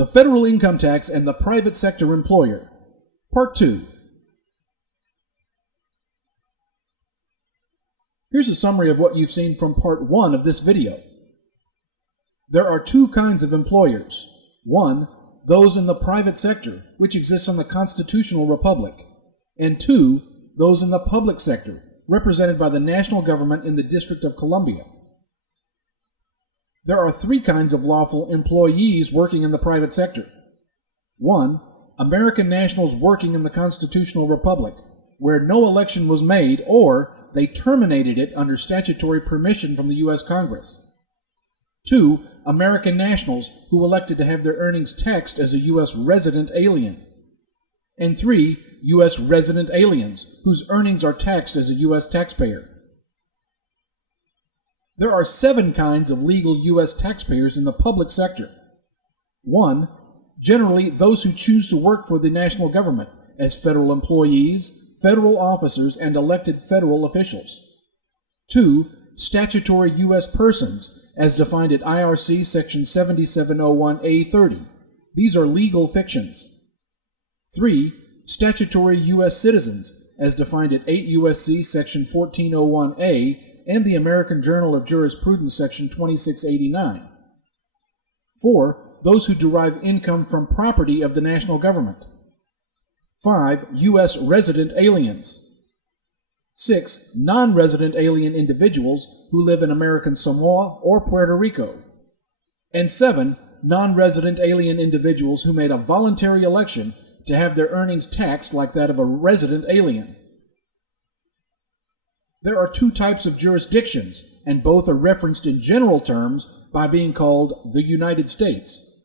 The Federal Income Tax and the Private Sector Employer. Part 2. Here's a summary of what you've seen from Part 1 of this video. There are two kinds of employers. One, those in the private sector, which exists in the constitutional republic. And two, those in the public sector, represented by the national government in the District of Columbia. There are three kinds of lawful employees working in the private sector. One, American nationals working in the constitutional republic, where no election was made or they terminated it under statutory permission from the U.S. Congress. Two, American nationals who elected to have their earnings taxed as a U.S. resident alien. And three, U.S. resident aliens whose earnings are taxed as a U.S. taxpayer. There are 7 kinds of legal U.S. taxpayers in the public sector. 1. Generally, those who choose to work for the national government as federal employees, federal officers, and elected federal officials. 2. Statutory U.S. persons, as defined at IRC Section 7701A30. These are legal fictions. 3. Statutory U.S. citizens, as defined at 8 U.S.C. Section 1401A and the American Journal of Jurisprudence Section 2689. 4. Those who derive income from property of the national government. 5. U.S. resident aliens. 6. Non-resident alien individuals who live in American Samoa or Puerto Rico. And 7. Non-resident alien individuals who made a voluntary election to have their earnings taxed like that of a resident alien. There are 2 types of jurisdictions, and both are referenced in general terms by being called the United States.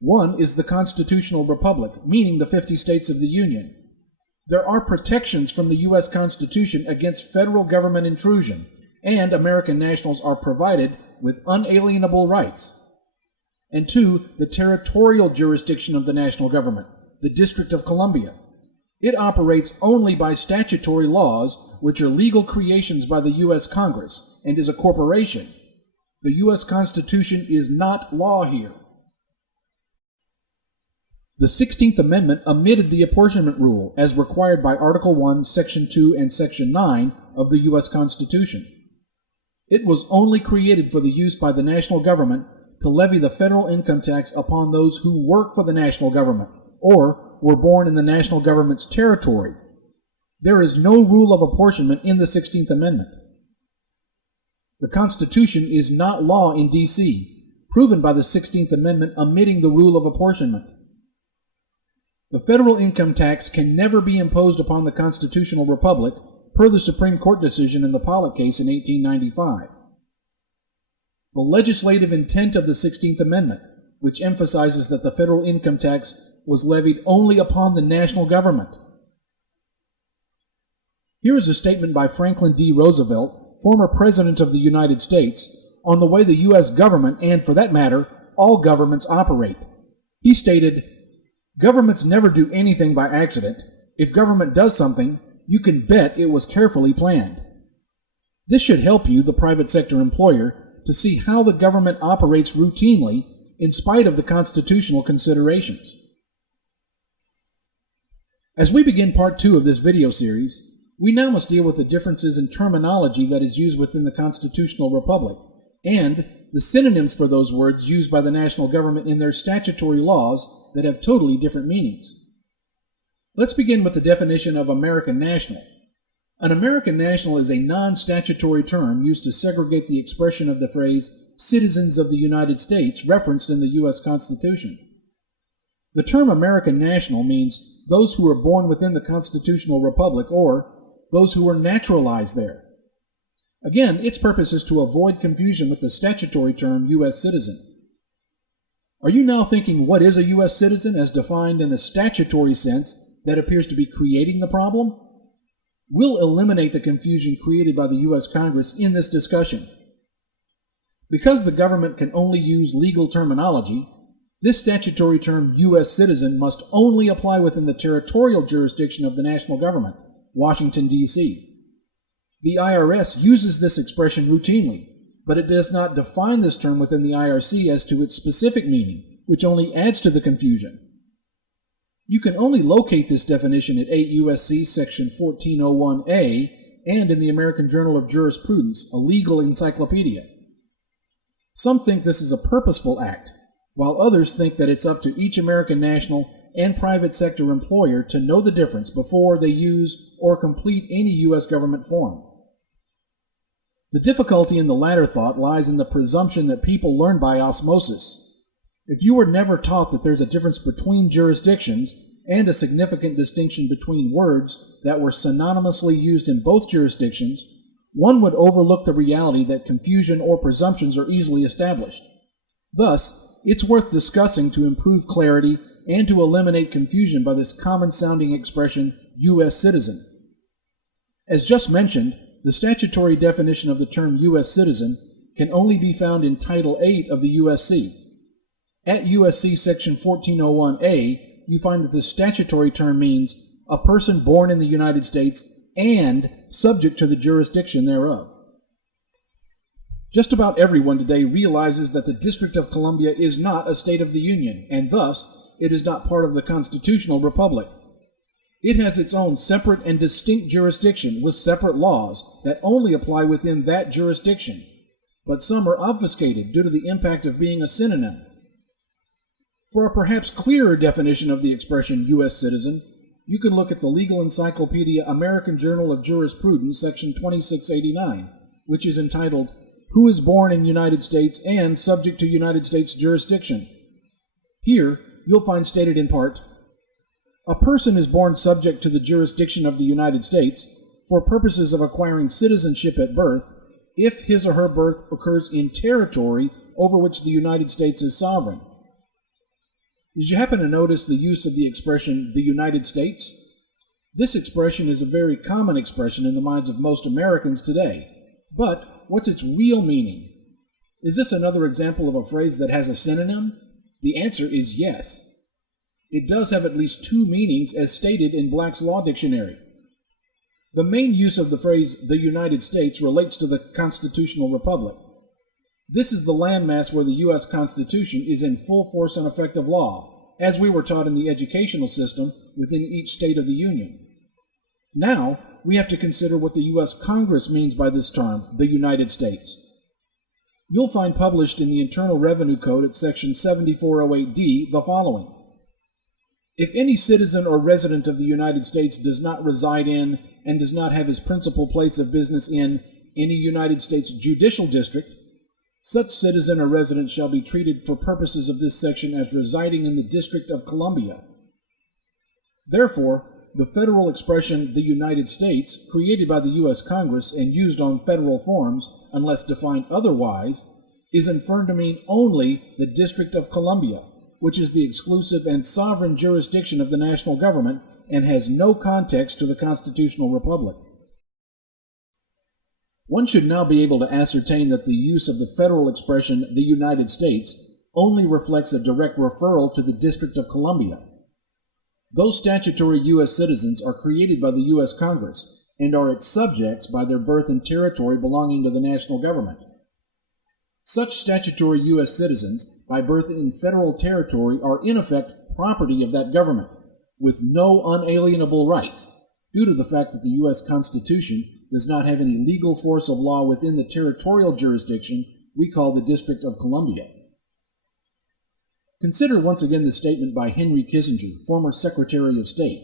One is the constitutional republic, meaning the 50 states of the Union. There are protections from the U.S. Constitution against federal government intrusion, and American nationals are provided with unalienable rights. And 2, the territorial jurisdiction of the national government, the District of Columbia. It operates only by statutory laws, which are legal creations by the U.S. Congress, and is a corporation. The U.S. Constitution is not law here. The 16th Amendment omitted the apportionment rule as required by Article 1, Section 2, and Section 9 of the U.S. Constitution. It was only created for the use by the national government to levy the federal income tax upon those who work for the national government or were born in the national government's territory. There is no rule of apportionment in the 16th Amendment. The Constitution is not law in D.C., proven by the 16th Amendment omitting the rule of apportionment. The federal income tax can never be imposed upon the constitutional republic, per the Supreme Court decision in the Pollock case in 1895. The legislative intent of the 16th Amendment, which emphasizes that the federal income tax was levied only upon the national government. Here is a statement by Franklin D. Roosevelt, former President of the United States, on the way the U.S. government, and for that matter, all governments operate. He stated, "Governments never do anything by accident. If government does something, you can bet it was carefully planned." This should help you, the private sector employer, to see how the government operates routinely in spite of the constitutional considerations. As we begin Part 2 of this video series, we now must deal with the differences in terminology that is used within the constitutional republic, and the synonyms for those words used by the national government in their statutory laws that have totally different meanings. Let's begin with the definition of American national. An American national is a non-statutory term used to segregate the expression of the phrase citizens of the United States referenced in the U.S. Constitution. The term American national means those who were born within the constitutional republic or those who were naturalized there. Again, its purpose is to avoid confusion with the statutory term U.S. citizen. Are you now thinking, what is a U.S. citizen as defined in a statutory sense that appears to be creating the problem? We'll eliminate the confusion created by the U.S. Congress in this discussion. Because the government can only use legal terminology, this statutory term U.S. citizen must only apply within the territorial jurisdiction of the national government, Washington, D.C. The IRS uses this expression routinely, but it does not define this term within the IRC as to its specific meaning, which only adds to the confusion. You can only locate this definition at 8 U.S.C. section 1401A and in the American Journal of Jurisprudence, a legal encyclopedia. Some think this is a purposeful act, while others think that it's up to each American national and private sector employer to know the difference before they use or complete any U.S. government form. The difficulty in the latter thought lies in the presumption that people learn by osmosis. If you were never taught that there's a difference between jurisdictions and a significant distinction between words that were synonymously used in both jurisdictions, one would overlook the reality that confusion or presumptions are easily established. Thus, it's worth discussing to improve clarity and to eliminate confusion by this common-sounding expression, U.S. citizen. As just mentioned, the statutory definition of the term U.S. citizen can only be found in Title 8 of the USC. At USC section 1401A, you find that the statutory term means a person born in the United States and subject to the jurisdiction thereof. Just about everyone today realizes that the District of Columbia is not a state of the Union, and thus it is not part of the constitutional republic. It has its own separate and distinct jurisdiction with separate laws that only apply within that jurisdiction, but some are obfuscated due to the impact of being a synonym. For a perhaps clearer definition of the expression U.S. citizen, you can look at the legal encyclopedia American Journal of Jurisprudence, section 2689, which is entitled, Who is Born in United States and Subject to United States Jurisdiction. Here, you'll find stated in part, a person is born subject to the jurisdiction of the United States for purposes of acquiring citizenship at birth if his or her birth occurs in territory over which the United States is sovereign. Did you happen to notice the use of the expression, the United States? This expression is a very common expression in the minds of most Americans today. But what's its real meaning? Is this another example of a phrase that has a synonym? The answer is yes. It does have at least two meanings as stated in Black's Law Dictionary. The main use of the phrase, the United States, relates to the constitutional republic. This is the landmass where the U.S. Constitution is in full force and effective law, as we were taught in the educational system within each state of the Union. Now, we have to consider what the U.S. Congress means by this term, the United States. You'll find published in the Internal Revenue Code at section 7408D the following. If any citizen or resident of the United States does not reside in and does not have his principal place of business in any United States judicial district, such citizen or resident shall be treated for purposes of this section as residing in the District of Columbia. Therefore, the federal expression, the United States, created by the U.S. Congress and used on federal forms, unless defined otherwise, is inferred to mean only the District of Columbia, which is the exclusive and sovereign jurisdiction of the national government and has no context to the constitutional republic. One should now be able to ascertain that the use of the federal expression, the United States, only reflects a direct referral to the District of Columbia. Those statutory U.S. citizens are created by the U.S. Congress and are its subjects by their birth in territory belonging to the national government. Such statutory U.S. citizens, by birth in federal territory, are in effect property of that government, with no unalienable rights, due to the fact that the U.S. Constitution does not have any legal force of law within the territorial jurisdiction we call the District of Columbia. Consider once again the statement by Henry Kissinger, former Secretary of State.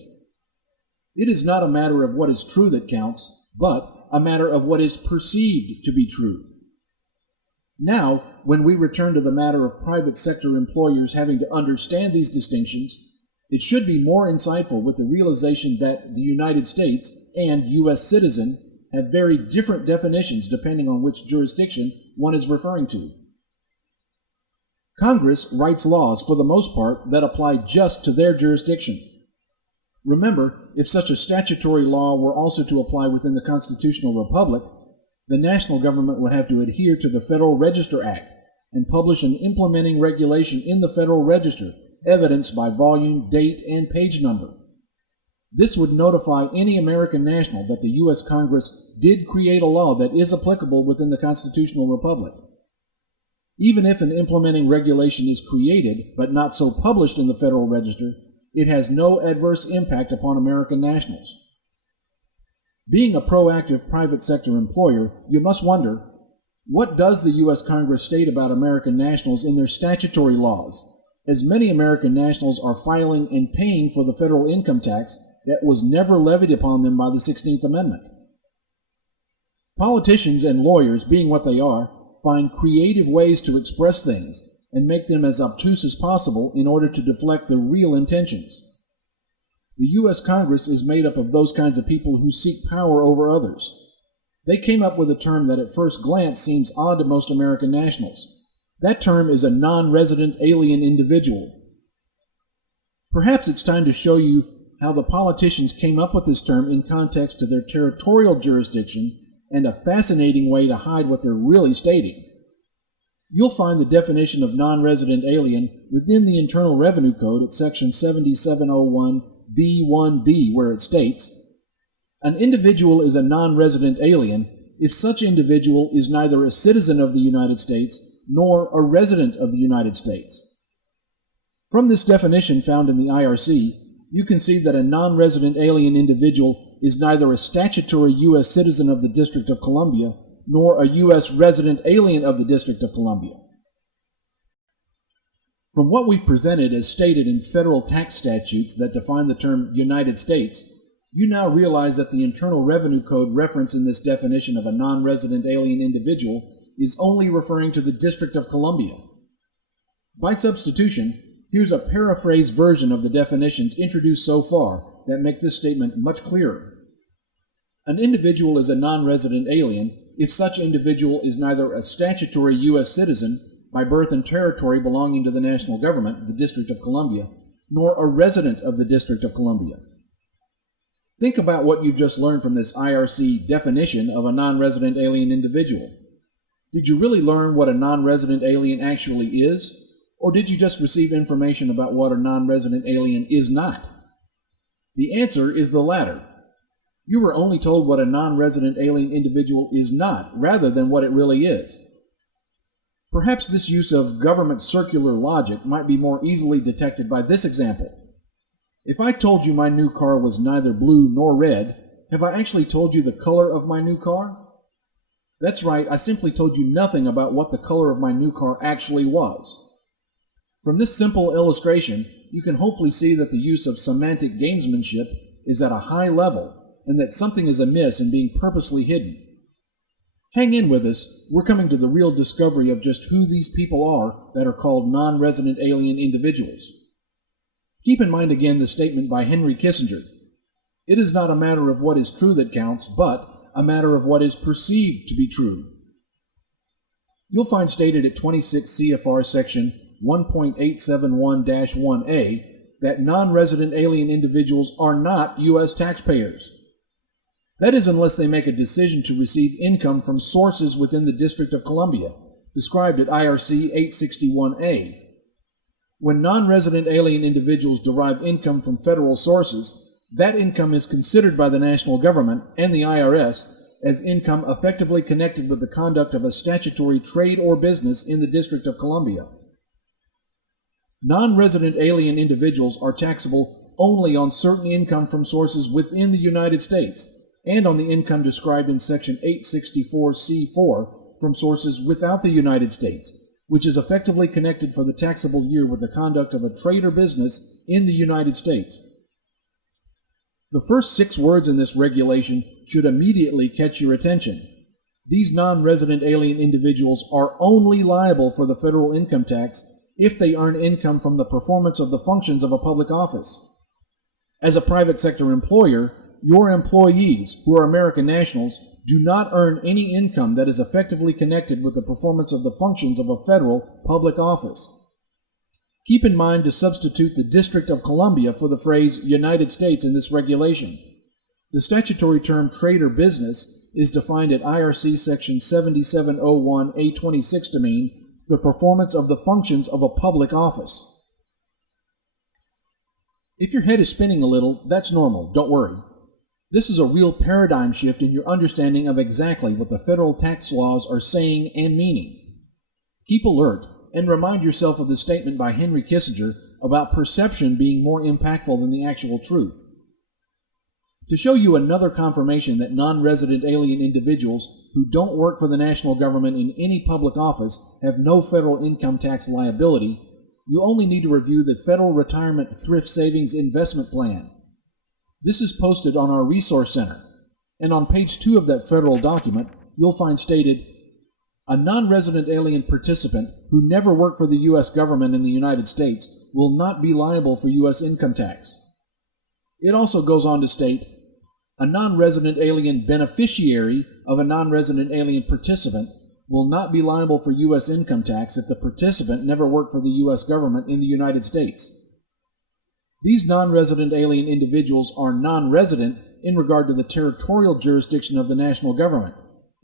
It is not a matter of what is true that counts, but a matter of what is perceived to be true. Now, when we return to the matter of private sector employers having to understand these distinctions, it should be more insightful with the realization that the United States and U.S. citizen have very different definitions depending on which jurisdiction one is referring to. Congress writes laws, for the most part, that apply just to their jurisdiction. Remember, if such a statutory law were also to apply within the constitutional republic, the national government would have to adhere to the Federal Register Act and publish an implementing regulation in the Federal Register, evidenced by volume, date, and page number. This would notify any American national that the U.S. Congress did create a law that is applicable within the constitutional republic. Even if an implementing regulation is created but not so published in the Federal Register, it has no adverse impact upon American nationals. Being a proactive private sector employer, you must wonder, what does the U.S. Congress state about American nationals in their statutory laws, as many American nationals are filing and paying for the federal income tax that was never levied upon them by the 16th Amendment? Politicians and lawyers, being what they are, find creative ways to express things and make them as obtuse as possible in order to deflect the real intentions. The U.S. Congress is made up of those kinds of people who seek power over others. They came up with a term that at first glance seems odd to most American nationals. That term is a non-resident alien individual. Perhaps it's time to show you how the politicians came up with this term in context to their territorial jurisdiction and a fascinating way to hide what they're really stating. You'll find the definition of non-resident alien within the Internal Revenue Code at Section 7701B1B, where it states, "An individual is a non-resident alien if such individual is neither a citizen of the United States nor a resident of the United States." From this definition found in the IRC, you can see that a non-resident alien individual is neither a statutory U.S. citizen of the District of Columbia nor a U.S. resident alien of the District of Columbia. From what we've presented as stated in federal tax statutes that define the term United States, you now realize that the Internal Revenue Code reference in this definition of a non-resident alien individual is only referring to the District of Columbia. By substitution, here's a paraphrased version of the definitions introduced so far that make this statement much clearer. An individual is a non-resident alien if such individual is neither a statutory U.S. citizen by birth and territory belonging to the national government, the District of Columbia, nor a resident of the District of Columbia. Think about what you've just learned from this IRC definition of a non-resident alien individual. Did you really learn what a non-resident alien actually is, or did you just receive information about what a non-resident alien is not? The answer is the latter. You were only told what a non-resident alien individual is not, rather than what it really is. Perhaps this use of government circular logic might be more easily detected by this example. If I told you my new car was neither blue nor red, have I actually told you the color of my new car? That's right, I simply told you nothing about what the color of my new car actually was. From this simple illustration, you can hopefully see that the use of semantic gamesmanship is at a high level, and that something is amiss and being purposely hidden. Hang in with us, we're coming to the real discovery of just who these people are that are called non-resident alien individuals. Keep in mind again the statement by Henry Kissinger. It is not a matter of what is true that counts, but a matter of what is perceived to be true. You'll find stated at 26 CFR section 1.871-1A that non-resident alien individuals are not U.S. taxpayers. That is, unless they make a decision to receive income from sources within the District of Columbia, described at IRC 861A. When non-resident alien individuals derive income from federal sources, that income is considered by the national government and the IRS as income effectively connected with the conduct of a statutory trade or business in the District of Columbia. Non-resident alien individuals are taxable only on certain income from sources within the United States, and on the income described in Section 864C4 from sources without the United States, which is effectively connected for the taxable year with the conduct of a trade or business in the United States. The first 6 words in this regulation should immediately catch your attention. These non-resident alien individuals are only liable for the federal income tax if they earn income from the performance of the functions of a public office. As a private sector employer, your employees, who are American nationals, do not earn any income that is effectively connected with the performance of the functions of a federal public office. Keep in mind to substitute the District of Columbia for the phrase United States in this regulation. The statutory term trade or business is defined at IRC section 7701A26 to mean the performance of the functions of a public office. If your head is spinning a little, that's normal, don't worry. This is a real paradigm shift in your understanding of exactly what the federal tax laws are saying and meaning. Keep alert and remind yourself of the statement by Henry Kissinger about perception being more impactful than the actual truth. To show you another confirmation that non-resident alien individuals who don't work for the national government in any public office have no federal income tax liability, you only need to review the Federal Retirement Thrift Savings Investment Plan. This is posted on our Resource Center, and on page 2 of that federal document, you'll find stated, "A non-resident alien participant who never worked for the U.S. government in the United States will not be liable for U.S. income tax." It also goes on to state, "A non-resident alien beneficiary of a non-resident alien participant will not be liable for U.S. income tax if the participant never worked for the U.S. government in the United States." These non-resident alien individuals are non-resident in regard to the territorial jurisdiction of the national government,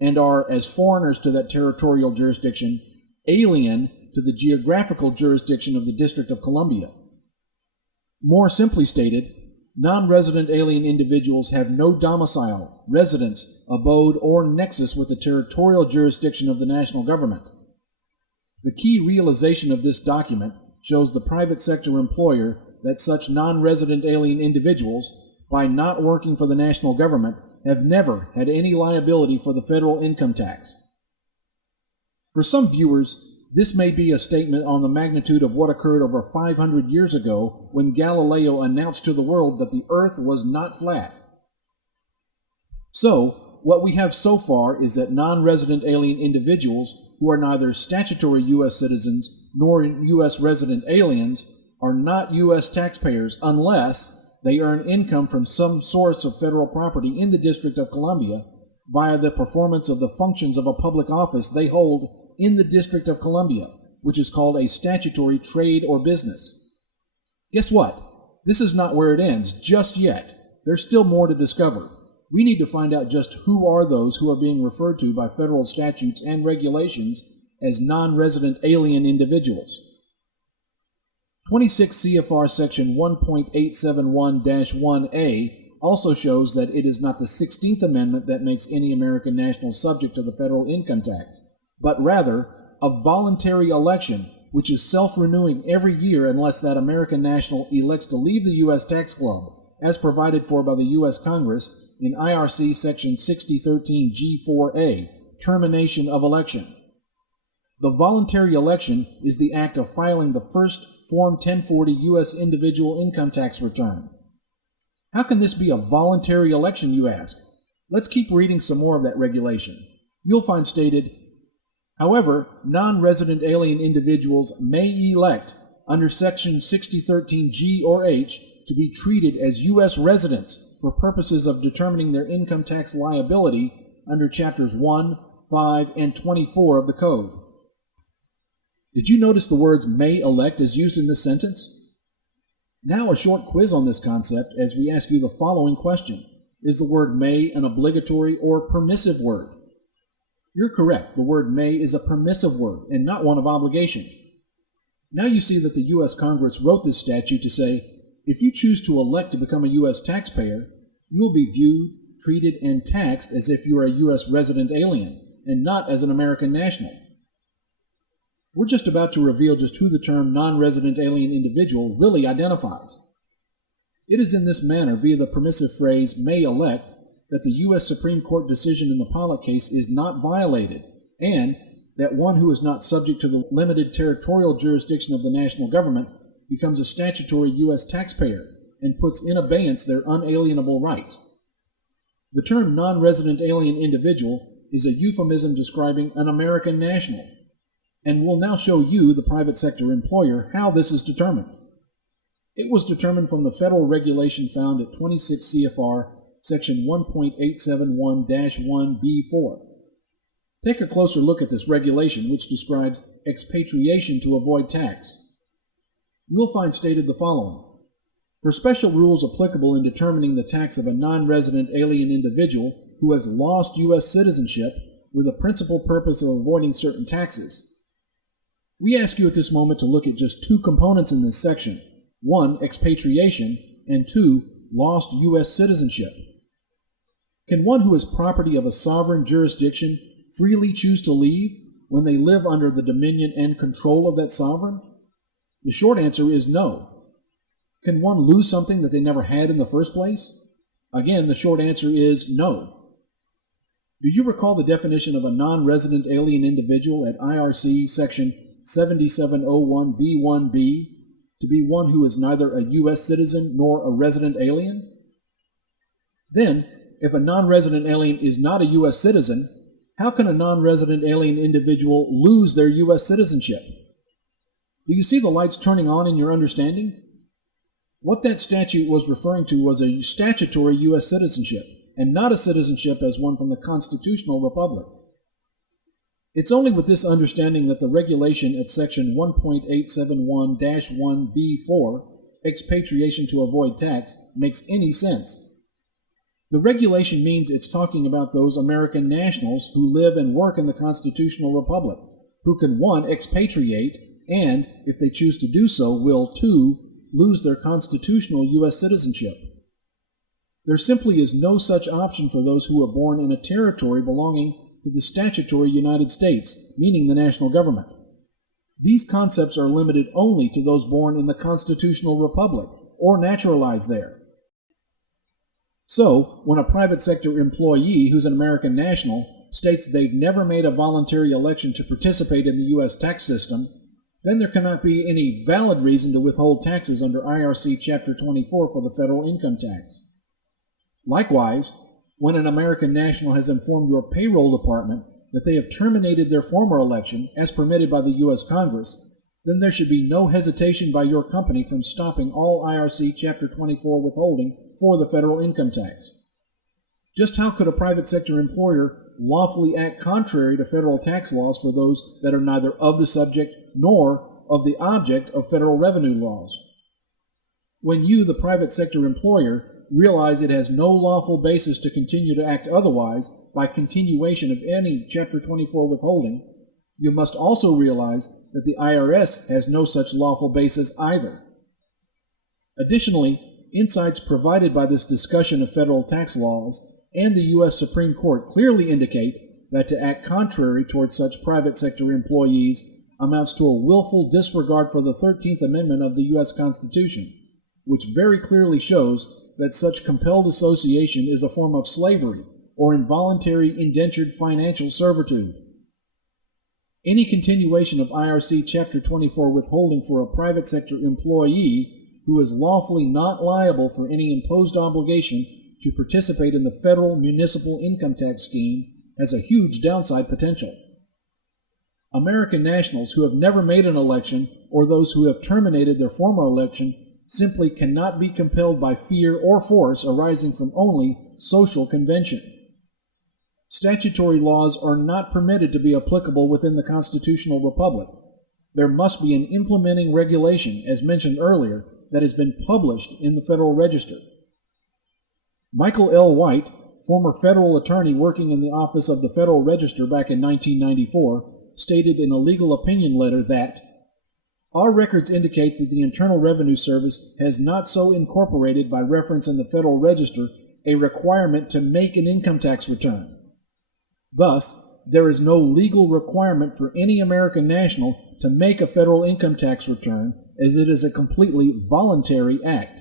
and are, as foreigners to that territorial jurisdiction, alien to the geographical jurisdiction of the District of Columbia. More simply stated, non-resident alien individuals have no domicile, residence, abode, or nexus with the territorial jurisdiction of the national government. The key realization of this document shows the private sector employer that such non-resident alien individuals, by not working for the national government, have never had any liability for the federal income tax. For some viewers, this may be a statement on the magnitude of what occurred over 500 years ago when Galileo announced to the world that the earth was not flat. So, what we have so far is that non-resident alien individuals who are neither statutory U.S. citizens nor U.S. resident aliens are not U.S. taxpayers unless they earn income from some source of federal property in the District of Columbia via the performance of the functions of a public office they hold in the District of Columbia, which is called a statutory trade or business. Guess what? This is not where it ends just yet. There's still more to discover. We need to find out just who are those who are being referred to by federal statutes and regulations as non-resident alien individuals. 26 CFR section 1.871-1A also shows that it is not the 16th Amendment that makes any American national subject to the federal income tax, but rather a voluntary election which is self-renewing every year unless that American national elects to leave the U.S. tax club, as provided for by the U.S. Congress in IRC section 6013G4A, termination of election. The voluntary election is the act of filing the first Form 1040 U.S. individual income tax return. How can this be a voluntary election, you ask? Let's keep reading some more of that regulation. You'll find stated, "However, non-resident alien individuals may elect, under section 6013G or H, to be treated as U.S. residents for purposes of determining their income tax liability under chapters 1, 5, and 24 of the Code." Did you notice the words "may elect" as used in this sentence? Now a short quiz on this concept as we ask you the following question. Is the word "may" an obligatory or permissive word? You're correct. The word "may" is a permissive word and not one of obligation. Now you see that the U.S. Congress wrote this statute to say, if you choose to elect to become a U.S. taxpayer, you will be viewed, treated, and taxed as if you are a U.S. resident alien and not as an American national. We're just about to reveal just who the term non-resident alien individual really identifies. It is in this manner, via the permissive phrase "may elect," that the U.S. Supreme Court decision in the Pollock case is not violated, and that one who is not subject to the limited territorial jurisdiction of the national government becomes a statutory U.S. taxpayer and puts in abeyance their unalienable rights. The term non-resident alien individual is a euphemism describing an American national, and will now show you, the private sector employer, how this is determined. It was determined from the federal regulation found at 26 CFR section 1.871-1B4. Take a closer look at this regulation, which describes expatriation to avoid tax. You will find stated the following. For special rules applicable in determining the tax of a non-resident alien individual who has lost U.S. citizenship with a principal purpose of avoiding certain taxes, we ask you at this moment to look at just two components in this section. 1, expatriation, and 2, lost U.S. citizenship. Can one who is property of a sovereign jurisdiction freely choose to leave, when they live under the dominion and control of that sovereign? The short answer is no. Can one lose something that they never had in the first place? Again, the short answer is no. Do you recall the definition of a non-resident alien individual at IRC section 7701B1B to be one who is neither a U.S. citizen nor a resident alien? Then, if a non-resident alien is not a U.S. citizen, how can a non-resident alien individual lose their U.S. citizenship? Do you see the lights turning on in your understanding? What that statute was referring to was a statutory U.S. citizenship, and not a citizenship as one from the constitutional republic. It's only with this understanding that the regulation at section 1.871-1B4, expatriation to avoid tax, makes any sense. The regulation means it's talking about those American nationals who live and work in the constitutional republic, who can 1. Expatriate, and, if they choose to do so, will 2. Lose their constitutional U.S. citizenship. There simply is no such option for those who are born in a territory belonging to the statutory United States, meaning the national government. These concepts are limited only to those born in the constitutional republic or naturalized there. So, when a private sector employee who's an American national states they've never made a voluntary election to participate in the U.S. tax system, then there cannot be any valid reason to withhold taxes under IRC Chapter 24 for the federal income tax. Likewise, when an American national has informed your payroll department that they have terminated their former election, as permitted by the U.S. Congress, then there should be no hesitation by your company from stopping all IRC Chapter 24 withholding for the federal income tax. Just how could a private sector employer lawfully act contrary to federal tax laws for those that are neither of the subject nor of the object of federal revenue laws? When you, the private sector employer, realize it has no lawful basis to continue to act otherwise by continuation of any Chapter 24 withholding, you must also realize that the IRS has no such lawful basis either. Additionally, insights provided by this discussion of federal tax laws and the U.S. Supreme Court clearly indicate that to act contrary towards such private sector employees amounts to a willful disregard for the 13th Amendment of the U.S. Constitution, which very clearly shows that such compelled association is a form of slavery or involuntary indentured financial servitude. Any continuation of IRC Chapter 24 withholding for a private sector employee who is lawfully not liable for any imposed obligation to participate in the federal municipal income tax scheme has a huge downside potential. American nationals who have never made an election or those who have terminated their former election simply cannot be compelled by fear or force arising from only social convention. Statutory laws are not permitted to be applicable within the constitutional republic. There must be an implementing regulation, as mentioned earlier, that has been published in the Federal Register. Michael L. White, former federal attorney working in the office of the Federal Register back in 1994, stated in a legal opinion letter that our records indicate that the Internal Revenue Service has not so incorporated by reference in the Federal Register a requirement to make an income tax return. Thus, there is no legal requirement for any American national to make a federal income tax return, as it is a completely voluntary act.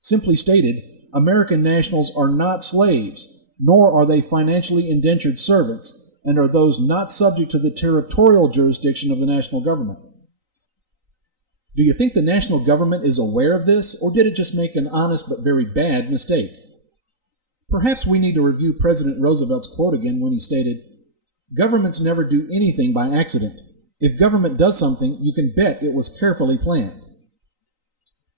Simply stated, American nationals are not slaves, nor are they financially indentured servants, and are those not subject to the territorial jurisdiction of the national government. Do you think the national government is aware of this, or did it just make an honest but very bad mistake? Perhaps we need to review President Roosevelt's quote again when he stated, "Governments never do anything by accident. If government does something, you can bet it was carefully planned."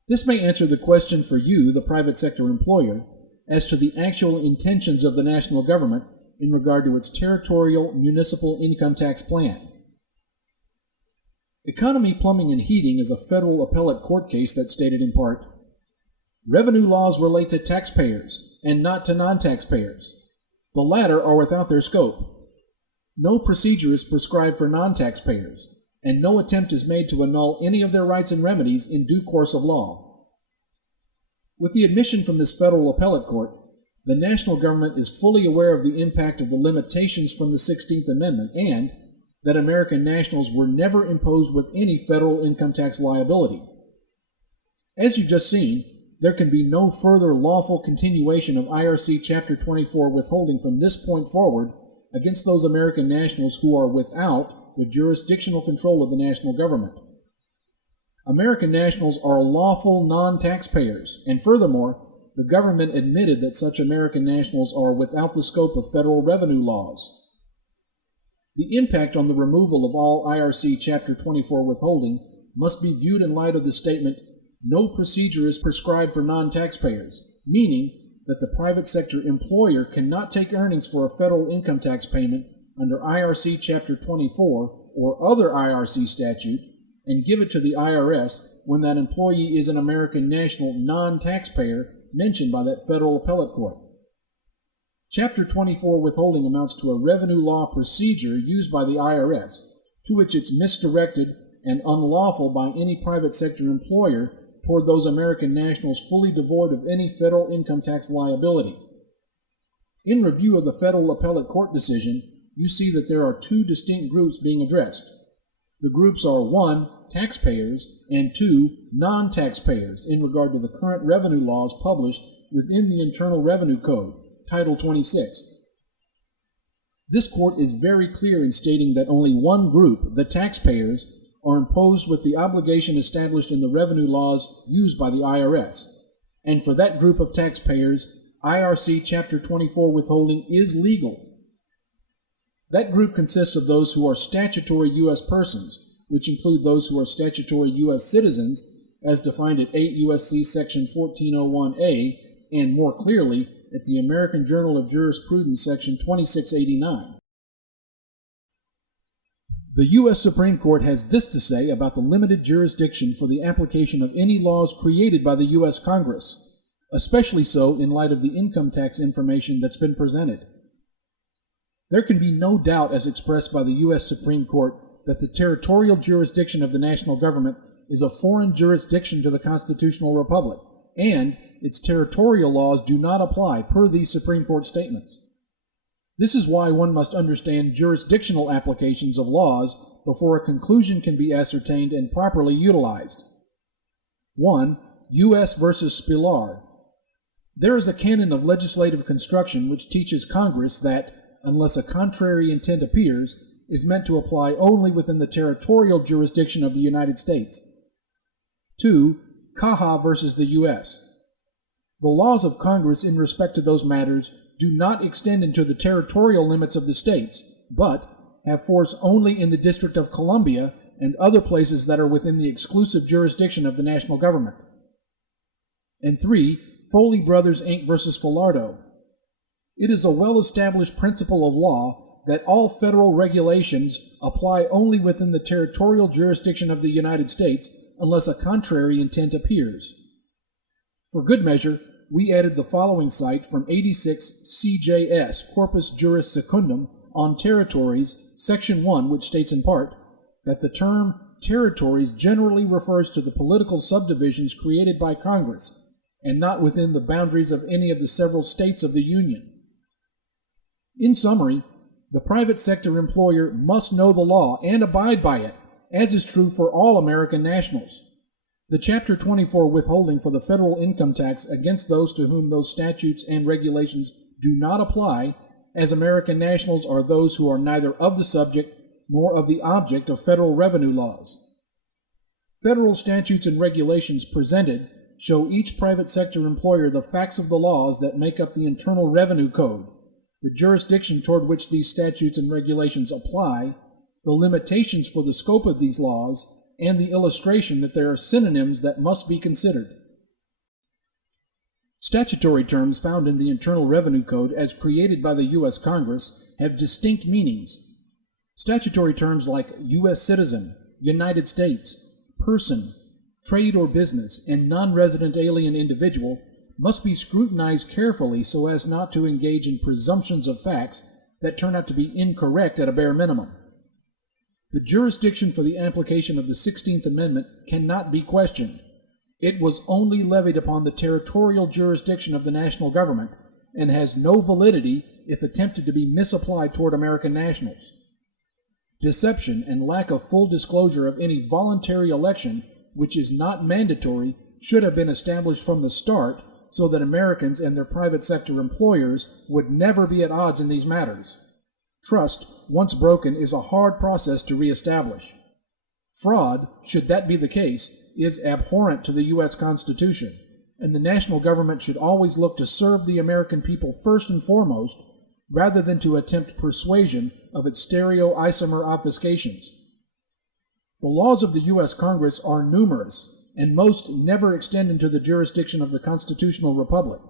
This may answer the question for you, the private sector employer, as to the actual intentions of the national government in regard to its territorial municipal income tax plan. Economy, Plumbing, and Heating is a federal appellate court case that stated in part, "Revenue laws relate to taxpayers and not to non-taxpayers. The latter are without their scope. No procedure is prescribed for non-taxpayers, and no attempt is made to annul any of their rights and remedies in due course of law." With the admission from this federal appellate court, the national government is fully aware of the impact of the limitations from the 16th Amendment and, that American nationals were never imposed with any federal income tax liability. As you've just seen, there can be no further lawful continuation of IRC Chapter 24 withholding from this point forward against those American nationals who are without the jurisdictional control of the national government. American nationals are lawful non-taxpayers, and furthermore, the government admitted that such American nationals are without the scope of federal revenue laws. The impact on the removal of all IRC Chapter 24 withholding must be viewed in light of the statement, "No procedure is prescribed for non-taxpayers," meaning that the private sector employer cannot take earnings for a federal income tax payment under IRC Chapter 24 or other IRC statute and give it to the IRS when that employee is an American national non-taxpayer mentioned by that federal appellate court. Chapter 24 withholding amounts to a revenue law procedure used by the IRS, to which it's misdirected and unlawful by any private sector employer toward those American nationals fully devoid of any federal income tax liability. In review of the federal appellate court decision, you see that there are two distinct groups being addressed. The groups are 1, taxpayers, and 2, non-taxpayers in regard to the current revenue laws published within the Internal Revenue Code, Title 26. This court is very clear in stating that only one group, the taxpayers, are imposed with the obligation established in the revenue laws used by the IRS, and for that group of taxpayers, IRC Chapter 24 withholding is legal. That group consists of those who are statutory U.S. persons, which include those who are statutory U.S. citizens, as defined at 8 U.S.C. Section 1401A, and more clearly at the American Journal of Jurisprudence, Section 2689. The U.S. Supreme Court has this to say about the limited jurisdiction for the application of any laws created by the U.S. Congress, especially so in light of the income tax information that's been presented. There can be no doubt, as expressed by the U.S. Supreme Court, that the territorial jurisdiction of the national government is a foreign jurisdiction to the constitutional republic, and its territorial laws do not apply per these Supreme Court statements. This is why one must understand jurisdictional applications of laws before a conclusion can be ascertained and properly utilized. 1. U.S. versus Spillar. There is a canon of legislative construction which teaches Congress that, unless a contrary intent appears, is meant to apply only within the territorial jurisdiction of the United States. 2. Caja versus the U.S. The laws of Congress in respect to those matters do not extend into the territorial limits of the states, but have force only in the District of Columbia and other places that are within the exclusive jurisdiction of the national government. And 3. Foley Brothers Inc. versus Falardo. It is a well-established principle of law that all federal regulations apply only within the territorial jurisdiction of the United States unless a contrary intent appears. For good measure, we added the following cite from 86 CJS, Corpus Juris Secundum, on territories, Section 1, which states in part, that the term territories generally refers to the political subdivisions created by Congress, and not within the boundaries of any of the several states of the Union. In summary, the private sector employer must know the law and abide by it, as is true for all American nationals. The Chapter 24 withholding for the federal income tax against those to whom those statutes and regulations do not apply, as American nationals, are those who are neither of the subject nor of the object of federal revenue laws. Federal statutes and regulations presented show each private sector employer the facts of the laws that make up the Internal Revenue Code, the jurisdiction toward which these statutes and regulations apply, the limitations for the scope of these laws, and the illustration that there are synonyms that must be considered. Statutory terms found in the Internal Revenue Code as created by the U.S. Congress have distinct meanings. Statutory terms like U.S. citizen, United States, person, trade or business, and non-resident alien individual must be scrutinized carefully so as not to engage in presumptions of facts that turn out to be incorrect at a bare minimum. The jurisdiction for the application of the 16th Amendment cannot be questioned. It was only levied upon the territorial jurisdiction of the national government and has no validity if attempted to be misapplied toward American nationals. Deception and lack of full disclosure of any voluntary election, which is not mandatory, should have been established from the start so that Americans and their private sector employers would never be at odds in these matters. Trust, once broken, is a hard process to reestablish. Fraud, should that be the case, is abhorrent to the U.S. Constitution, and the national government should always look to serve the American people first and foremost, rather than to attempt persuasion of its stereoisomer obfuscations. The laws of the U.S. Congress are numerous, and most never extend into the jurisdiction of the constitutional republic.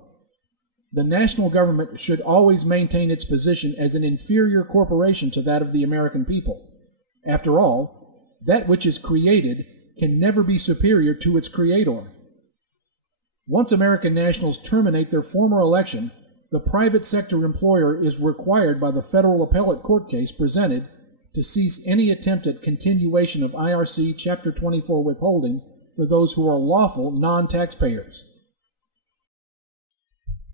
The national government should always maintain its position as an inferior corporation to that of the American people. After all, that which is created can never be superior to its creator. Once American nationals terminate their former election, the private sector employer is required by the federal appellate court case presented to cease any attempt at continuation of IRC Chapter 24 withholding for those who are lawful non-taxpayers.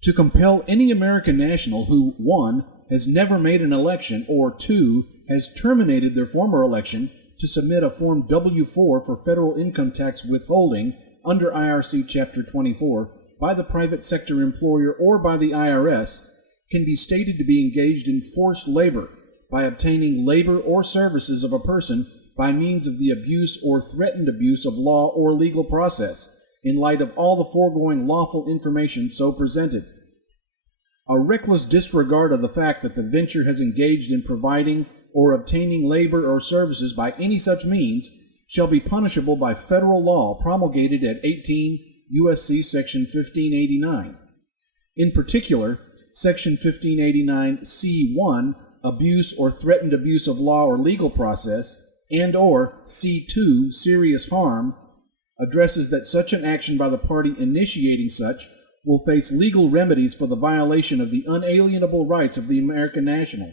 To compel any American national who, 1, has never made an election, or 2, has terminated their former election, to submit a Form W-4 for federal income tax withholding under IRC Chapter 24 by the private sector employer or by the IRS can be stated to be engaged in forced labor by obtaining labor or services of a person by means of the abuse or threatened abuse of law or legal process, in light of all the foregoing lawful information so presented. A reckless disregard of the fact that the venture has engaged in providing or obtaining labor or services by any such means shall be punishable by federal law promulgated at 18 U.S.C. Section 1589. In particular, Section 1589 C.1, abuse or threatened abuse of law or legal process, and or C.2, serious harm, addresses that such an action by the party initiating such will face legal remedies for the violation of the unalienable rights of the American national.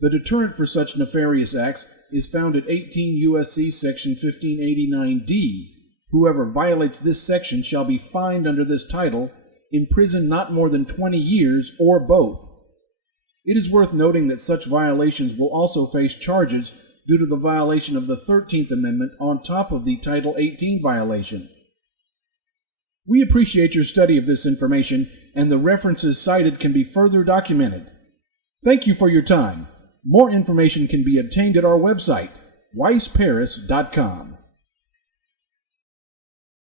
The deterrent for such nefarious acts is found at 18 U.S.C. Section 1589D. Whoever violates this section shall be fined under this title, imprisoned not more than 20 years, or both. It is worth noting that such violations will also face charges due to the violation of the 13th Amendment on top of the Title 18 violation. We appreciate your study of this information, and the references cited can be further documented. Thank you for your time. More information can be obtained at our website, Weiss+Paris.com.